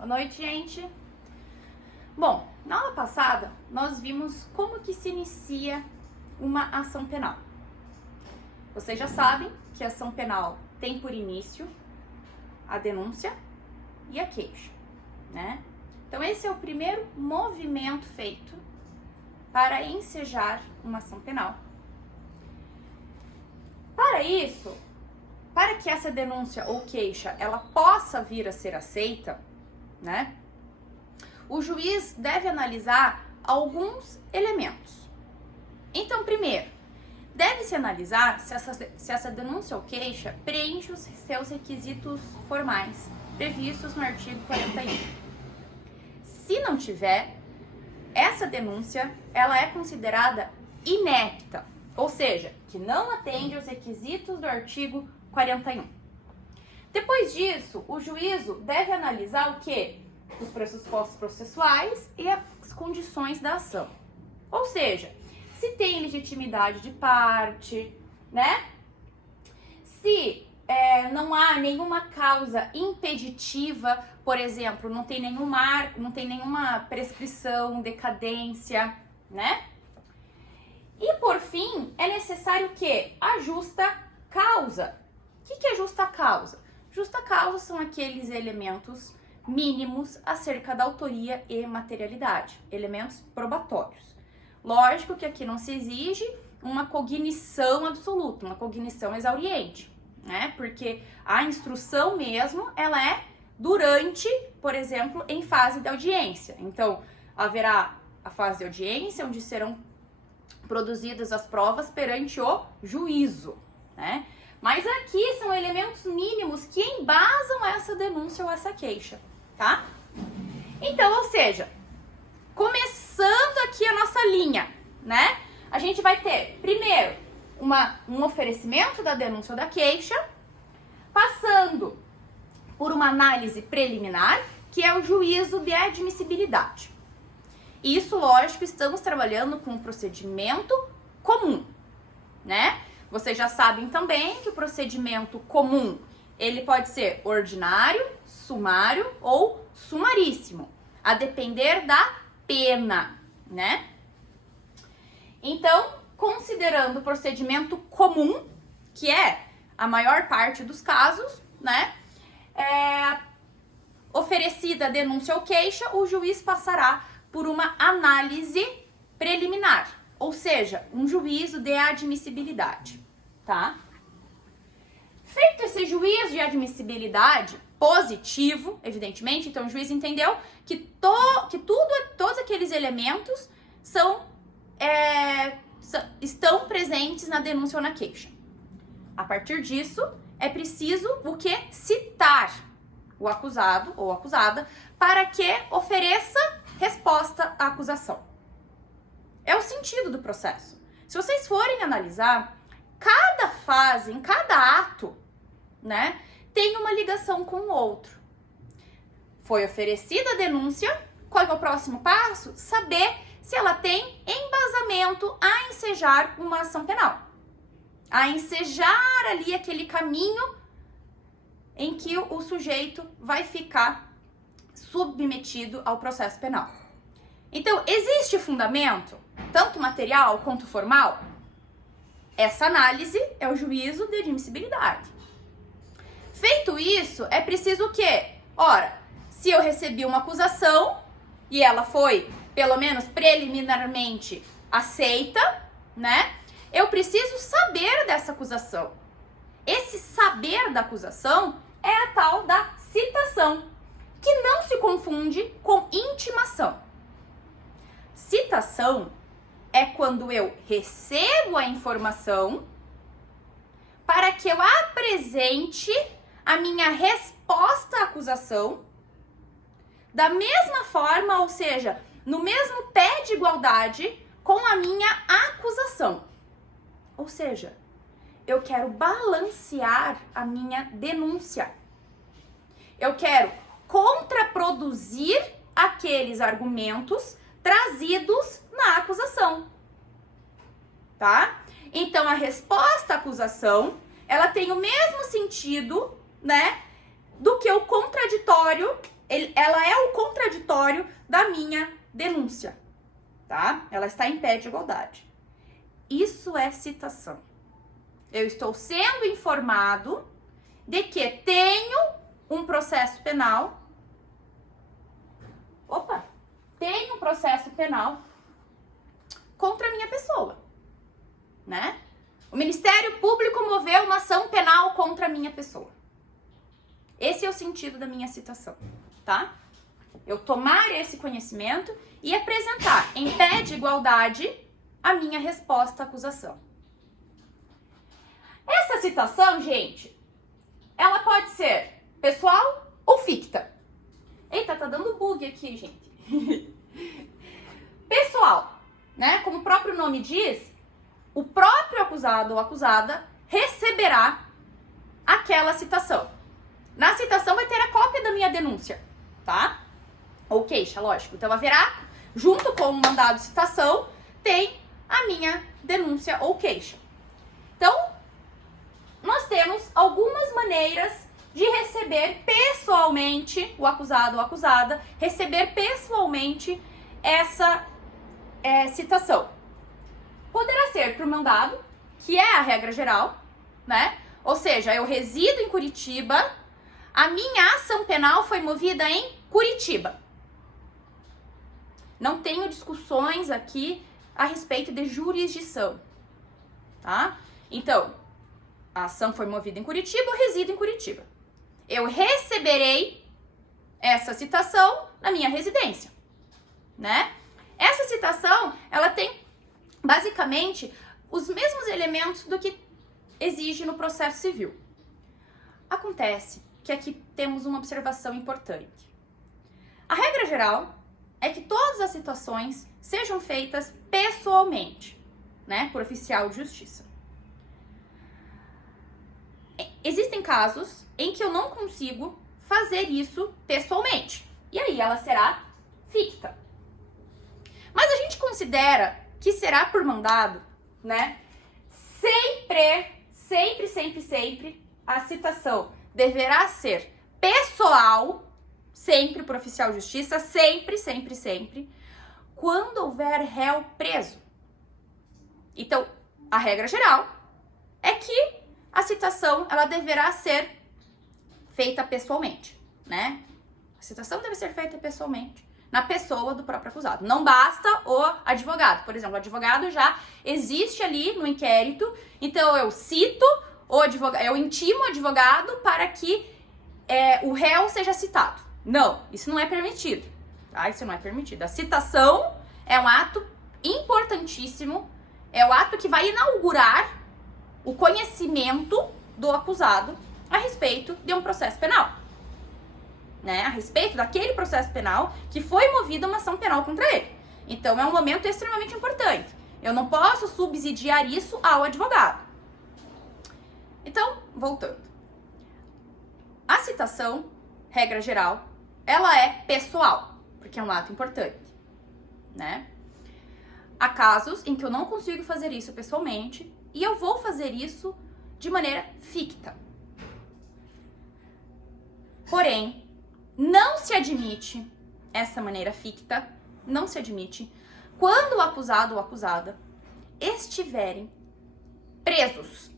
Boa noite, gente. Bom, na aula passada, nós vimos como que se inicia uma ação penal. Vocês já sabem que a ação penal tem por início a denúncia e a queixa, né? Então, esse é o primeiro movimento feito para ensejar uma ação penal. Para isso, para que essa denúncia ou queixa ela possa vir a ser aceita, né? O juiz deve analisar alguns elementos. Então, primeiro, deve-se analisar se essa denúncia ou queixa preenche os seus requisitos formais previstos no artigo 41. Se não tiver, essa denúncia ela é considerada inepta, ou seja, que não atende aos requisitos do artigo 41. Depois disso, o juízo deve analisar o quê? Os pressupostos processuais e as condições da ação. Ou seja, se tem legitimidade de parte, né? Se não há nenhuma causa impeditiva, por exemplo, não tem nenhum marco, não tem nenhuma prescrição, decadência, né? E por fim, é necessário que a justa causa. O que é justa causa? Justa causa são aqueles elementos mínimos acerca da autoria e materialidade, elementos probatórios. Lógico que aqui não se exige uma cognição absoluta, uma cognição exauriente, né? Porque a instrução mesmo, ela é durante, por exemplo, em fase de audiência. Então, haverá a fase de audiência, onde serão produzidas as provas perante o juízo, né? Mas aqui são elementos mínimos que embasam essa denúncia ou essa queixa, tá? Então, ou seja, começando aqui a nossa linha, né? A gente vai ter, primeiro, um oferecimento da denúncia ou da queixa, passando por uma análise preliminar, que é o juízo de admissibilidade. Isso, lógico, estamos trabalhando com um procedimento comum, né? Vocês já sabem também que o procedimento comum, ele pode ser ordinário, sumário ou sumaríssimo, a depender da pena, né? Então, considerando o procedimento comum, que é a maior parte dos casos, né? Oferecida a denúncia ou queixa, o juiz passará por uma análise preliminar, ou seja, um juízo de admissibilidade, tá? Feito esse juízo de admissibilidade positivo, evidentemente, então o juiz entendeu que todos aqueles elementos estão presentes na denúncia ou na queixa. A partir disso, é preciso o quê? Citar o acusado ou acusada para que ofereça resposta à acusação. É o sentido do processo. Se vocês forem analisar, cada fase, em cada ato, né, tem uma ligação com o outro. Foi oferecida a denúncia, qual é o próximo passo? Saber se ela tem embasamento a ensejar uma ação penal. A ensejar ali aquele caminho em que o sujeito vai ficar submetido ao processo penal. Então, existe fundamento, tanto material quanto formal? Essa análise é o juízo de admissibilidade. Feito isso, é preciso o quê? Ora, se eu recebi uma acusação e ela foi, pelo menos preliminarmente, aceita, né? Eu preciso saber dessa acusação. Esse saber da acusação é a tal da citação, que não se confunde com intimação. Citação é quando eu recebo a informação para que eu apresente a minha resposta à acusação da mesma forma, ou seja, no mesmo pé de igualdade com a minha acusação. Ou seja, eu quero balancear a minha denúncia. Eu quero contraproduzir aqueles argumentos trazidos na acusação, tá? Então, a resposta à acusação, ela tem o mesmo sentido, né, do que o contraditório ela é o contraditório da minha denúncia, tá? Ela está em pé de igualdade. Isso é citação. Eu estou sendo informado de que tenho um processo penal. Tenho um processo penal contra a minha pessoa, né? O Ministério Público moveu uma ação penal contra a minha pessoa. Esse é o sentido da minha citação, tá? Eu tomar esse conhecimento e apresentar em pé de igualdade a minha resposta à acusação. Essa citação, gente, ela pode ser pessoal ou ficta. Eita, tá dando bug aqui, gente. Pessoal, né? Como o próprio nome diz, o próprio acusado ou acusada receberá aquela citação. Na citação vai ter a cópia da minha denúncia, tá? Ou queixa, lógico. Então haverá, junto com o mandado de citação, tem a minha denúncia ou queixa. Então, nós temos algumas maneiras de receber pessoalmente, o acusado ou acusada, receber pessoalmente essa citação. Poderá ser por mandado, que é a regra geral, né? Ou seja, eu resido em Curitiba, a minha ação penal foi movida em Curitiba. Não tenho discussões aqui a respeito de jurisdição, tá? Então, a ação foi movida em Curitiba, eu resido em Curitiba. Eu receberei essa citação na minha residência, né? Essa citação, ela tem basicamente os mesmos elementos do que exige no processo civil. Acontece que aqui temos uma observação importante. A regra geral é que todas as citações sejam feitas pessoalmente, né, por oficial de justiça. Existem casos em que eu não consigo fazer isso pessoalmente, e aí ela será ficta. Mas a gente considera que será por mandado, né? Sempre a citação deverá ser pessoal, sempre por oficial de justiça, sempre, quando houver réu preso. Então, a regra geral é que a citação, ela deverá ser feita pessoalmente, né? A citação deve ser feita pessoalmente, na pessoa do próprio acusado. Não basta o advogado. Por exemplo, o advogado já existe ali no inquérito, então eu cito o advogado, eu intimo o advogado para que o réu seja citado. Não, isso não é permitido, tá? Isso não é permitido. A citação é um ato importantíssimo, é o ato que vai inaugurar o conhecimento do acusado a respeito de um processo penal, né? A respeito daquele processo penal que foi movida uma ação penal contra ele. Então, é um momento extremamente importante. Eu não posso subsidiar isso ao advogado. Então, voltando. A citação, regra geral, ela é pessoal, porque é um ato importante, né? Há casos em que eu não consigo fazer isso pessoalmente e eu vou fazer isso de maneira ficta. Porém, não se admite essa maneira ficta, não se admite quando o acusado ou acusada estiverem presos.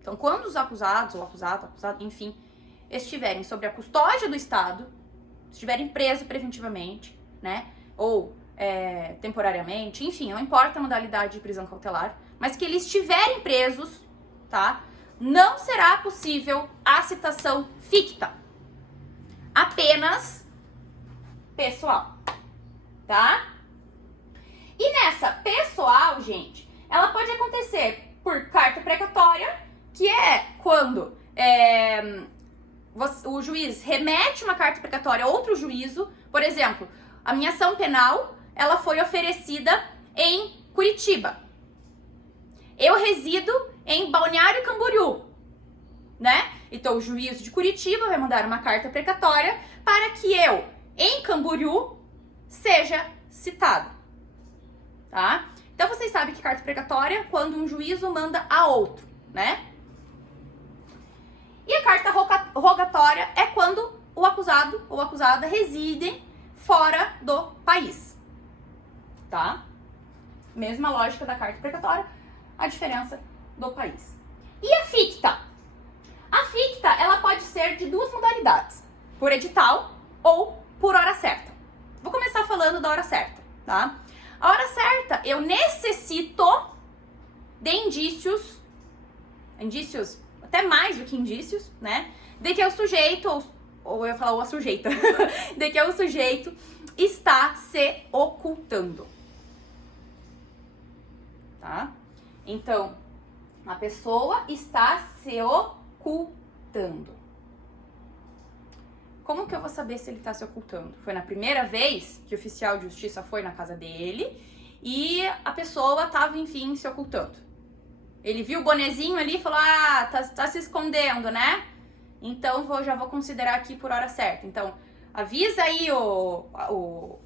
Então, quando os acusados ou acusado, enfim, estiverem sob a custódia do Estado, estiverem presos preventivamente, né, ou temporariamente, enfim, não importa a modalidade de prisão cautelar, mas que eles estiverem presos, tá, não será possível a citação ficta, apenas pessoal, tá? E nessa pessoal, gente, ela pode acontecer por carta precatória, que é quando o juiz remete uma carta precatória a outro juízo. Por exemplo, a minha ação penal, ela foi oferecida em Curitiba. Eu resido em Balneário Camboriú, né? Então, o juízo de Curitiba vai mandar uma carta precatória para que eu, em Camboriú, seja citado, tá? Então, vocês sabem que carta precatória é quando um juízo manda a outro, né? E a carta rogatória é quando o acusado ou acusada residem fora do país, tá? Mesma lógica da carta precatória, a diferença do país. E a ficta? A ficta, ela pode ser de duas modalidades, por edital ou por hora certa. Vou começar falando da hora certa, tá? A hora certa, eu necessito de indícios, até mais do que indícios, né? De que o sujeito, ou eu ia falar a sujeita, de que o sujeito está se ocultando, tá? Então, a pessoa está se ocultando. Como que eu vou saber se ele está se ocultando? Foi na primeira vez que o oficial de justiça foi na casa dele e a pessoa estava, enfim, se ocultando. Ele viu o bonezinho ali e falou, tá se escondendo, né? Então, já vou considerar aqui por hora certa. Então, avisa aí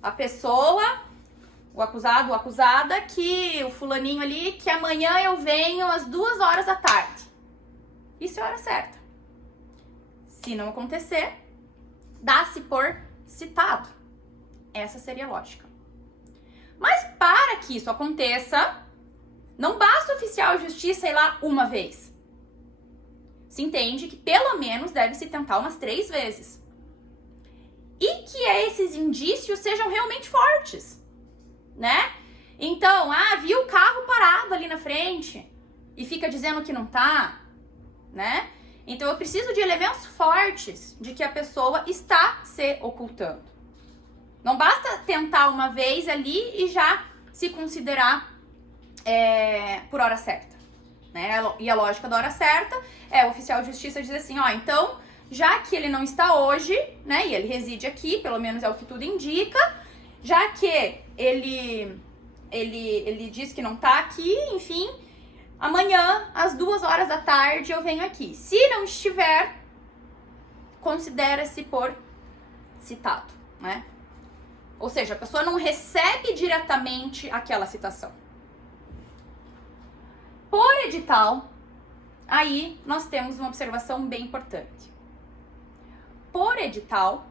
a pessoa, o acusado ou acusada, que o fulaninho ali, que amanhã eu venho às 2h da tarde. Isso é hora certa. Se não acontecer, dá-se por citado. Essa seria a lógica. Mas para que isso aconteça, não basta o oficial de justiça ir lá uma vez. Se entende que pelo menos deve-se tentar umas 3 vezes. E que esses indícios sejam realmente fortes, né? Então, viu o carro parado ali na frente e fica dizendo que não tá, né? Então, eu preciso de elementos fortes de que a pessoa está se ocultando. Não basta tentar uma vez ali e já se considerar por hora certa, né? E a lógica da hora certa é o oficial de justiça dizer assim, então, já que ele não está hoje, né, e ele reside aqui, pelo menos é o que tudo indica, já que ele diz que não está aqui, enfim, amanhã, às 2h da tarde, eu venho aqui. Se não estiver, considera-se por citado, né? Ou seja, a pessoa não recebe diretamente aquela citação. Por edital, aí nós temos uma observação bem importante. Por edital,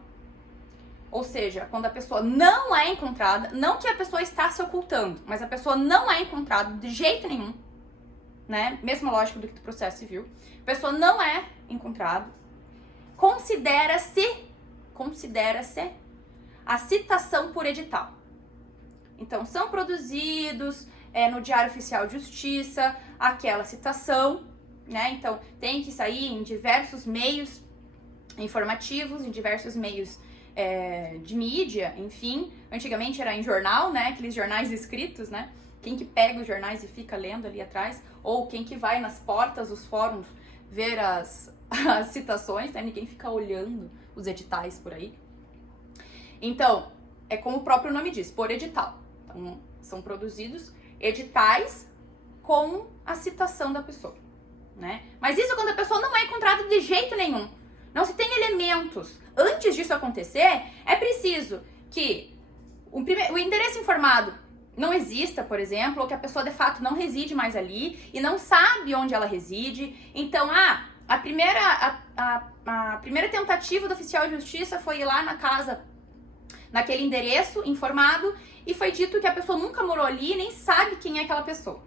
ou seja, quando a pessoa não é encontrada, não que a pessoa está se ocultando, mas a pessoa não é encontrada de jeito nenhum, né? Mesma lógica do que do processo civil. A pessoa não é encontrada. Considera-se a citação por edital. Então, são produzidos no Diário Oficial de Justiça aquela citação, né? Então, tem que sair em diversos meios informativos, em diversos meios de mídia, enfim. Antigamente era em jornal, né? Aqueles jornais escritos, né? Quem que pega os jornais e fica lendo ali atrás, ou quem que vai nas portas dos fóruns ver as citações, né? Ninguém fica olhando os editais por aí. Então, é como o próprio nome diz, por edital. Então, são produzidos editais com a citação da pessoa, né? Mas isso quando a pessoa não é encontrada de jeito nenhum. Não se tem elementos. Antes disso acontecer, é preciso que o endereço informado não exista, por exemplo, ou que a pessoa de fato não reside mais ali e não sabe onde ela reside. Então, a primeira tentativa do oficial de justiça foi ir lá na casa, naquele endereço informado, e foi dito que a pessoa nunca morou ali e nem sabe quem é aquela pessoa.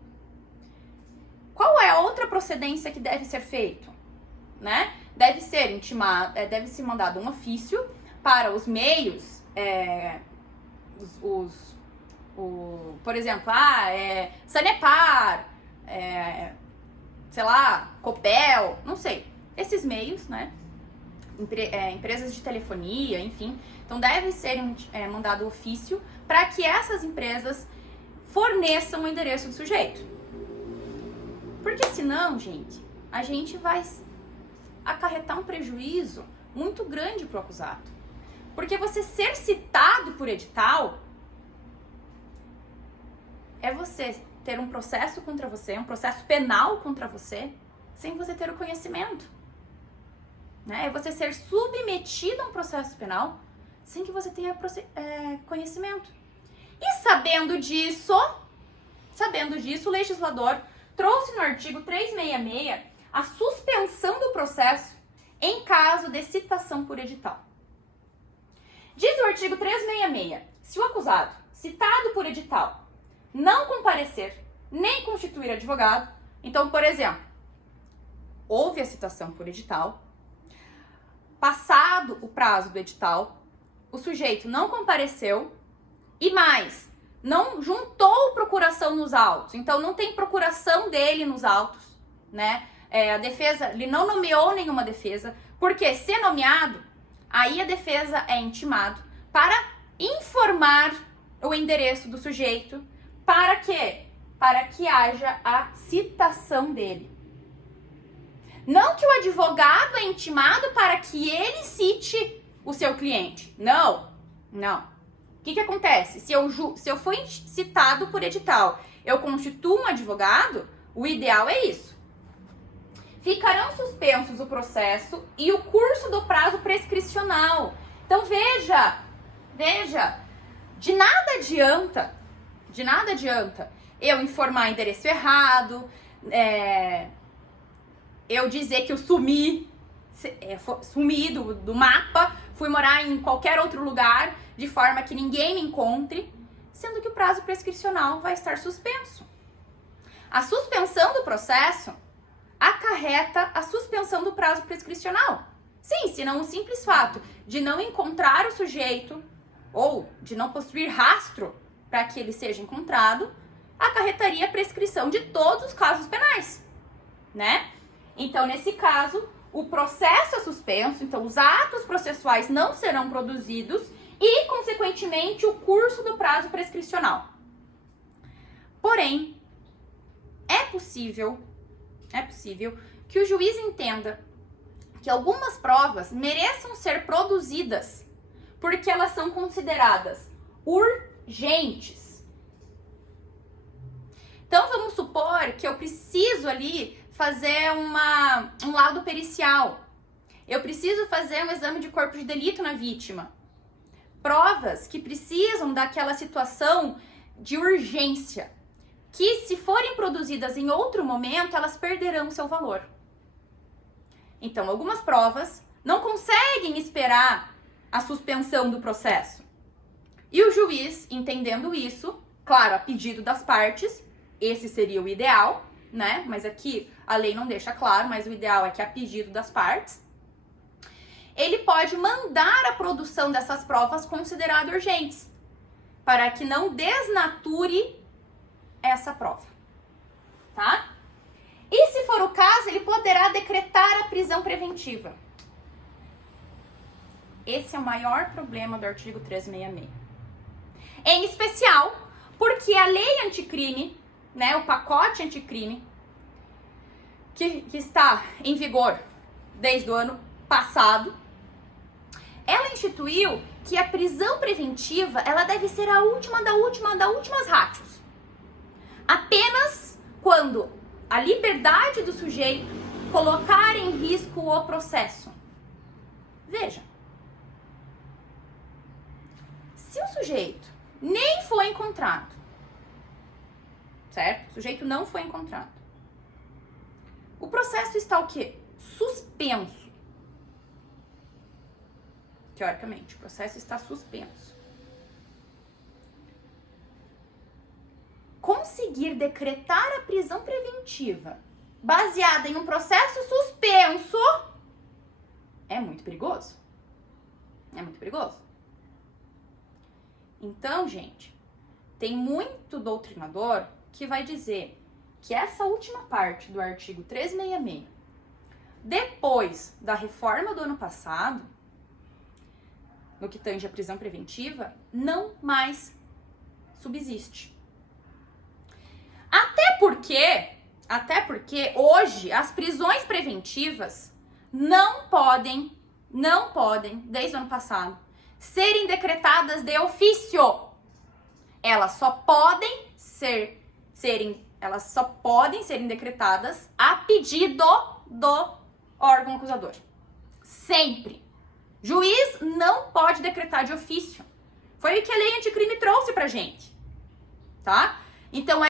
Qual é a outra procedência que deve ser feito, né? Deve ser intimado, deve ser mandado um ofício para os meios, por exemplo, Sanepar, sei lá, Copel, não sei, esses meios, né? Empresas de telefonia, enfim. Então, deve ser mandado ofício para que essas empresas forneçam o endereço do sujeito. Porque senão, gente, a gente vai acarretar um prejuízo muito grande para o acusado. Porque você ser citado por edital é você ter um processo contra você, um processo penal contra você, sem você ter o conhecimento. Né? É você ser submetido a um processo penal sem que você tenha conhecimento. E sabendo disso, o legislador trouxe no artigo 366 a suspensão do processo em caso de citação por edital. Diz o artigo 366, se o acusado, citado por edital, não comparecer nem constituir advogado, então, por exemplo, houve a citação por edital, passado o prazo do edital, o sujeito não compareceu e mais, não juntou procuração nos autos, então não tem procuração dele nos autos, né? A defesa, ele não nomeou nenhuma defesa, porque se nomeado, aí a defesa é intimado para informar o endereço do sujeito, para quê? Para que haja a citação dele. Não que o advogado é intimado para que ele cite o seu cliente. Não, não. O que acontece? Se eu fui citado por edital, eu constituo um advogado, o ideal é isso. Ficarão suspensos o processo e o curso do prazo prescricional. Então veja, de nada adianta eu informar endereço errado, eu dizer que eu sumi do mapa, fui morar em qualquer outro lugar, de forma que ninguém me encontre, sendo que o prazo prescricional vai estar suspenso. A suspensão do processo acarreta a suspensão do prazo prescricional. Sim, senão o simples fato de não encontrar o sujeito ou de não possuir rastro para que ele seja encontrado, acarretaria a prescrição de todos os casos penais, né? Então, nesse caso, o processo é suspenso, então os atos processuais não serão produzidos e, consequentemente, o curso do prazo prescricional. Porém, é possível que o juiz entenda que algumas provas mereçam ser produzidas porque elas são consideradas urgentes. Então, vamos supor que eu preciso ali fazer um laudo pericial. Eu preciso fazer um exame de corpo de delito na vítima. Provas que precisam daquela situação de urgência, que se forem produzidas em outro momento, elas perderão seu valor. Então, algumas provas não conseguem esperar a suspensão do processo. E o juiz, entendendo isso, claro, a pedido das partes, esse seria o ideal, né? Mas aqui a lei não deixa claro, mas o ideal é que a pedido das partes, ele pode mandar a produção dessas provas consideradas urgentes, para que não desnature essa prova, tá? E se for o caso, ele poderá decretar a prisão preventiva. Esse é o maior problema do artigo 366. Em especial, porque a lei anticrime, né, o pacote anticrime, que está em vigor desde o ano passado, ela instituiu que a prisão preventiva, ela deve ser a última da últimas rátios. Apenas quando a liberdade do sujeito colocar em risco o processo. Veja, se o sujeito nem foi encontrado, certo? O sujeito não foi encontrado. O processo está o quê? Suspenso. Teoricamente, o processo está suspenso. Conseguir decretar a prisão preventiva baseada em um processo suspenso é muito perigoso. É muito perigoso. Então, gente, tem muito doutrinador que vai dizer que essa última parte do artigo 366, depois da reforma do ano passado, no que tange a prisão preventiva, não mais subsiste. Até porque hoje as prisões preventivas não podem, desde o ano passado, serem decretadas de ofício. Elas só podem serem decretadas a pedido do órgão acusador. Sempre. Juiz não pode decretar de ofício. Foi o que a lei anticrime trouxe pra gente, tá? Então,